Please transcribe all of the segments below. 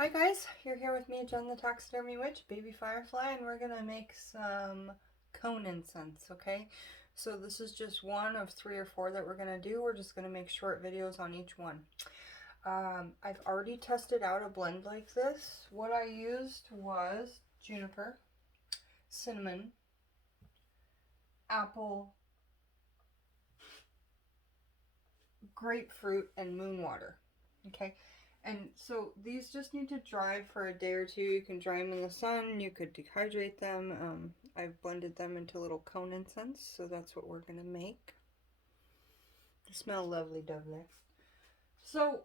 Hi guys, you're here with me, Jen the Taxidermy Witch, Baby Firefly, and we're gonna make some cone incense, okay? So this is just one of 3 or 4 that we're gonna do. We're just gonna make short videos on each one. I've already tested out a blend like this. What I used was juniper, cinnamon, apple, grapefruit, and moon water, okay? And so these just need to dry for a day or two. You can dry them in the sun, you could dehydrate them. I've blended them into little cone incense, so that's what we're gonna make. They smell lovely dovely. So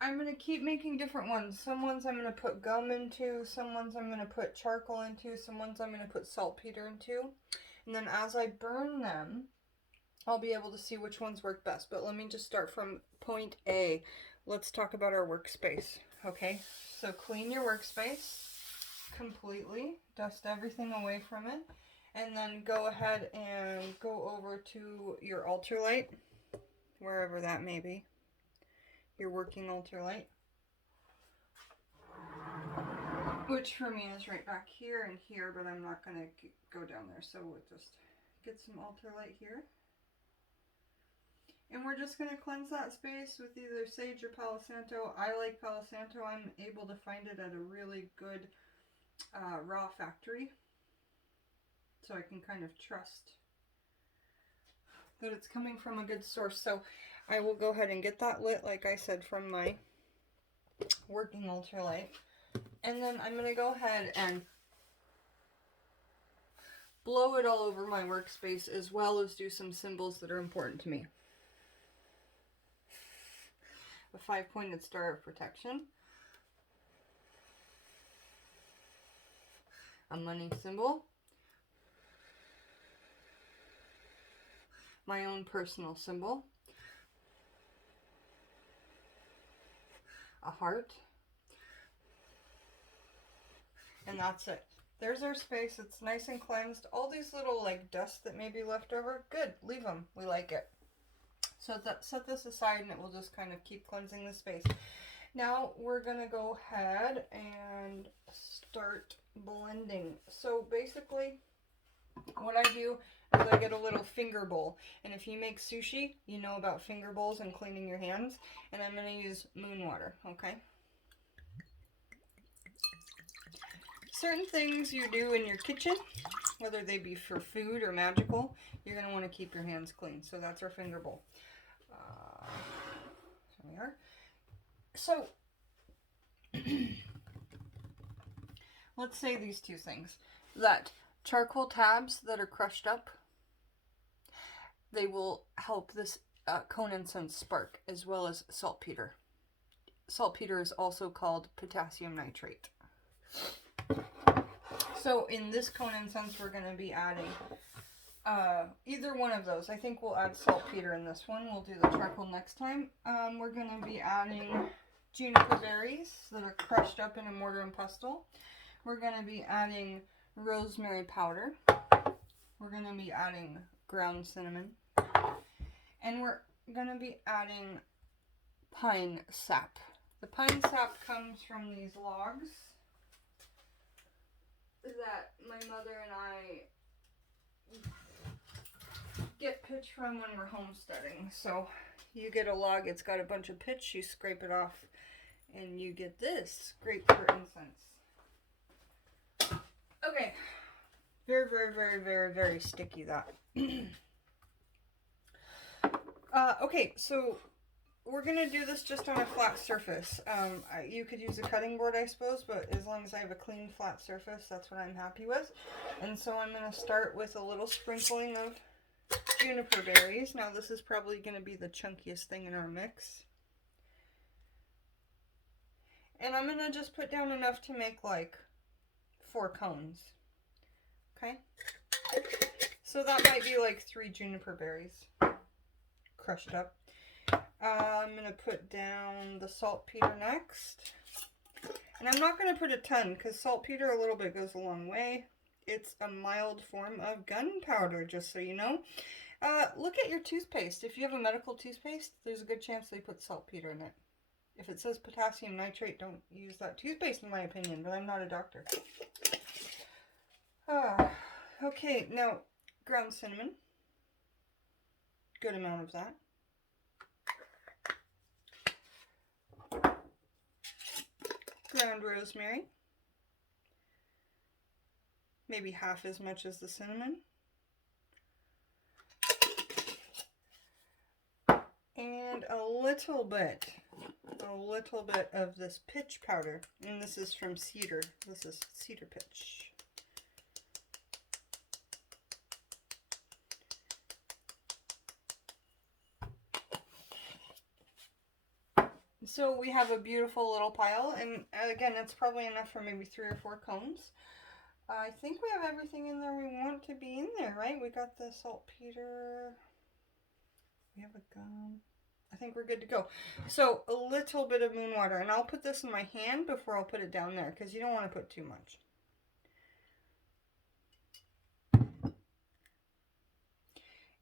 I'm gonna keep making different ones. Some ones I'm gonna put gum into, some ones I'm gonna put charcoal into, some ones I'm gonna put saltpeter into. And then as I burn them, I'll be able to see which ones work best. But let me just start from point A. Let's talk about our workspace, okay? So clean your workspace completely, dust everything away from it, and then go ahead and go over to your altar light, wherever that may be, your working altar light, which for me is right back here and here, but I'm not gonna go down there, so we'll just get some altar light here. And we're just going to cleanse that space with either sage or Palo Santo. I like Palo Santo. I'm able to find it at a really good raw factory. So I can kind of trust that it's coming from a good source. So I will go ahead and get that lit, like I said, from my working altar light. And then I'm going to go ahead and blow it all over my workspace, as well as do some symbols that are important to me. A 5-pointed star of protection, a money symbol, my own personal symbol, a heart, and that's it. There's our space. It's nice and cleansed. All these little like dust that may be left over, good, leave them. We like it. So set this aside and it will just kind of keep cleansing the space. Now we're gonna go ahead and start blending. So basically what I do is I get a little finger bowl, and if you make sushi, you know about finger bowls and cleaning your hands, and I'm gonna use moon water, okay? Certain things you do in your kitchen, whether they be for food or magical, you're gonna want to keep your hands clean. So that's our finger bowl. There we are. So let's say these two things. That charcoal tabs that are crushed up, they will help this cone incense spark, as well as saltpeter. Saltpeter is also called potassium nitrate. So in this cone incense, we're going to be adding either one of those. I think we'll add saltpeter in this one. We'll do the charcoal next time. We're going to be adding juniper berries that are crushed up in a mortar and pestle. We're going to be adding rosemary powder. We're going to be adding ground cinnamon. And we're going to be adding pine sap. The pine sap comes from these logs that my mother and I get pitch from when we're homesteading. So you get a log, it's got a bunch of pitch, you scrape it off, and you get this grapefruit incense. Okay, very, very, very, very, very sticky that. Okay, so we're gonna do this just on a flat surface. You could use a cutting board, I suppose, but as long as I have a clean flat surface, that's what I'm happy with. And so I'm gonna start with a little sprinkling of juniper berries. Now this is probably gonna be the chunkiest thing in our mix. And I'm gonna just put down enough to make like 4 cones. Okay? So that might be like 3 juniper berries crushed up. I'm going to put down the saltpeter next. And I'm not going to put a ton because saltpeter a little bit goes a long way. It's a mild form of gunpowder, just so you know. Look at your toothpaste. If you have a medical toothpaste, there's a good chance they put saltpeter in it. If it says potassium nitrate, don't use that toothpaste in my opinion, but I'm not a doctor. Okay, now ground cinnamon. Good amount of that. Ground rosemary. Maybe half as much as the cinnamon. And a little bit of this pitch powder. And this is from cedar. This is cedar pitch. So we have a beautiful little pile, and again, it's probably enough for maybe 3 or 4 cones. I think we have everything in there we want to be in there, right? We got the saltpeter. We have a gum. I think we're good to go. So a little bit of moon water, and I'll put this in my hand before I'll put it down there because you don't want to put too much.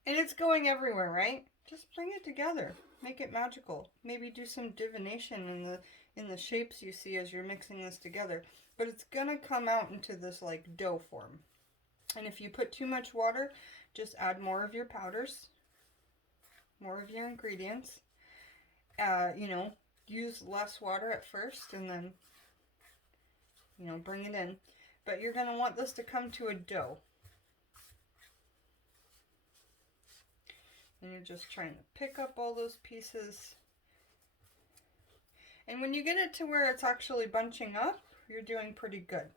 And it's going everywhere, right? Just bring it together. Make it magical. Maybe do some divination in the shapes you see as you're mixing this together. But it's gonna come out into this like dough form. And if you put too much water, just add more of your powders, more of your ingredients. You know, use less water at first and then, you know, bring it in. But you're gonna want this to come to a dough. And you're just trying to pick up all those pieces. And when you get it to where it's actually bunching up, you're doing pretty good.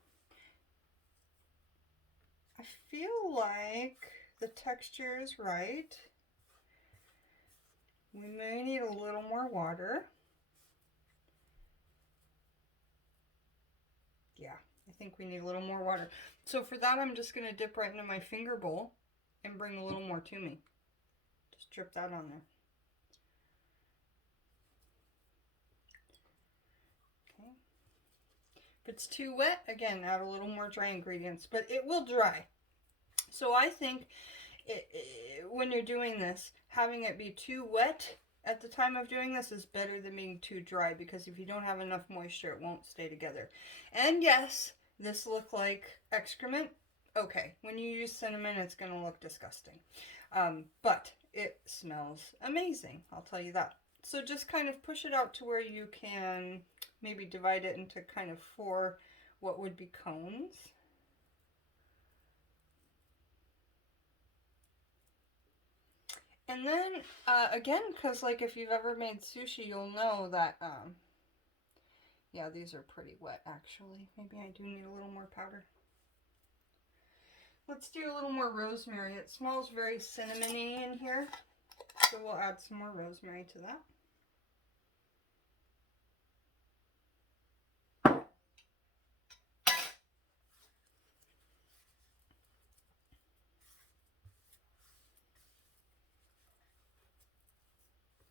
I feel like the texture is right. We may need a little more water. Yeah, I think we need a little more water. So for that, I'm just going to dip right into my finger bowl and bring a little more to me. Just drip that on there. Okay. If it's too wet, again, add a little more dry ingredients, but it will dry. So I think when you're doing this, having it be too wet at the time of doing this is better than being too dry, because if you don't have enough moisture, it won't stay together. And yes, this look like excrement. Okay, when you use cinnamon, it's going to look disgusting. But it smells amazing, I'll tell you that. So just kind of push it out to where you can maybe divide it into kind of 4 what would be cones. And then, again, because like if you've ever made sushi, you'll know that, yeah, these are pretty wet actually. Maybe I do need a little more powder. Let's do a little more rosemary. It smells very cinnamony in here, so we'll add some more rosemary to that.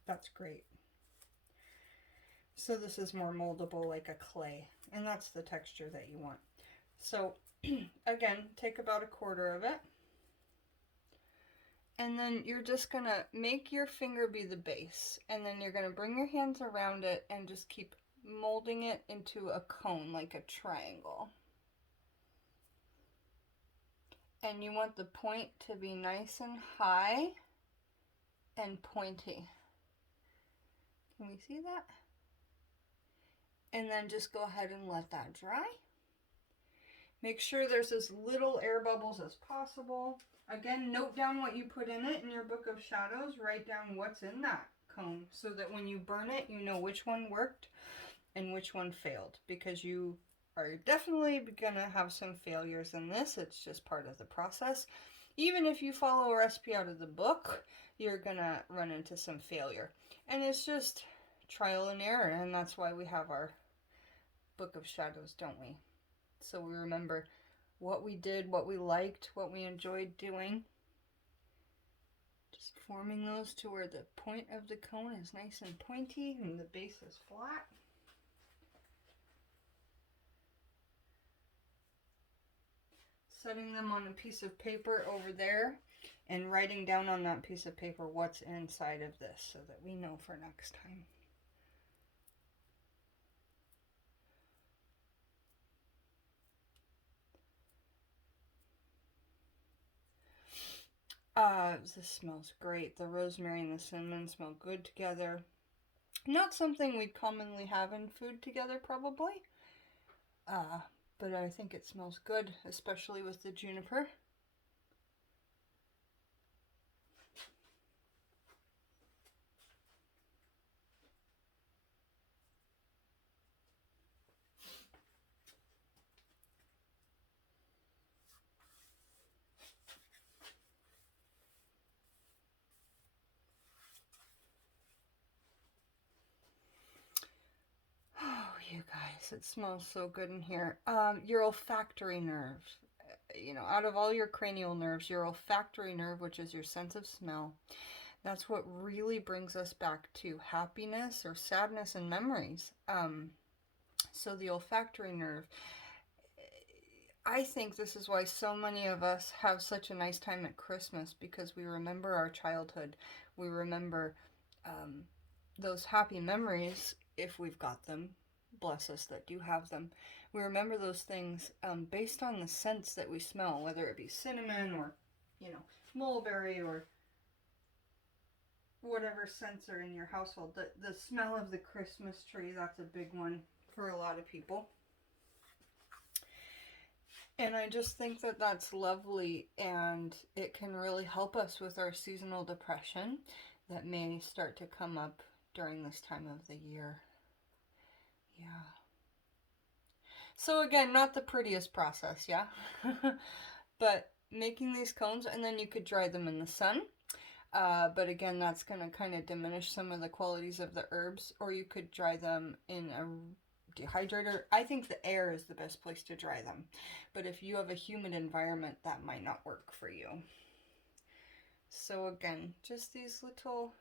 That's great. So this is more moldable, like a clay, and that's the texture that you want. So again, take about 1/4 of it, and then you're just gonna make your finger be the base, and then you're gonna bring your hands around it and just keep molding it into a cone, like a triangle. And you want the point to be nice and high and pointy. Can we see that? And then just go ahead and let that dry. Make sure there's as little air bubbles as possible. Again, note down what you put in it in your book of shadows. Write down what's in that cone so that when you burn it, you know which one worked and which one failed, because you are definitely gonna have some failures in this. It's just part of the process. Even if you follow a recipe out of the book, you're gonna run into some failure. And it's just trial and error, and that's why we have our book of shadows, don't we? So we remember what we did, what we liked, what we enjoyed doing. Just forming those to where the point of the cone is nice and pointy and the base is flat. Setting them on a piece of paper over there and writing down on that piece of paper what's inside of this so that we know for next time. This smells great. The rosemary and the cinnamon smell good together. Not something we'd commonly have in food together, probably. Uh, but I think it smells good, especially with the juniper. Oh, you guys, it smells so good in here. Your olfactory nerve. You know, out of all your cranial nerves, your olfactory nerve, which is your sense of smell, that's what really brings us back to happiness or sadness and memories. So the olfactory nerve, I think this is why so many of us have such a nice time at Christmas, because we remember our childhood. We remember um, those happy memories, if we've got them. Bless us that do have them. We remember those things based on the scents that we smell, whether it be cinnamon or, mulberry or whatever scents are in your household. The smell of the Christmas tree, that's a big one for a lot of people. And I just think that that's lovely, and it can really help us with our seasonal depression that may start to come up during this time of the year. Yeah. So again, not the prettiest process, yeah? But making these cones, and then you could dry them in the sun. But again, that's going to kind of diminish some of the qualities of the herbs, or you could dry them in a dehydrator. I think the air is the best place to dry them, but if you have a humid environment, that might not work for you. So again, just these little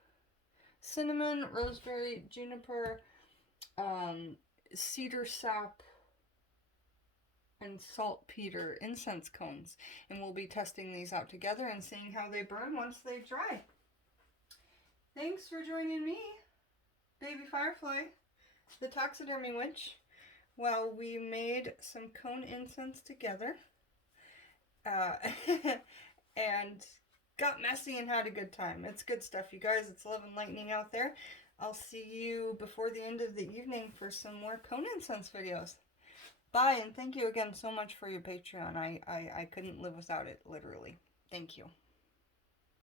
cinnamon, rosemary, juniper, cedar sap, and saltpeter incense cones, and we'll be testing these out together and seeing how they burn once they dry. Thanks for joining me, Baby Firefly, the taxidermy witch, while we made some cone incense together and got messy and had a good time. It's good stuff, you guys. It's love and lightning out there. I'll see you before the end of the evening for some more cone incense videos. Bye, and thank you again so much for your Patreon. I couldn't live without it, literally. Thank you.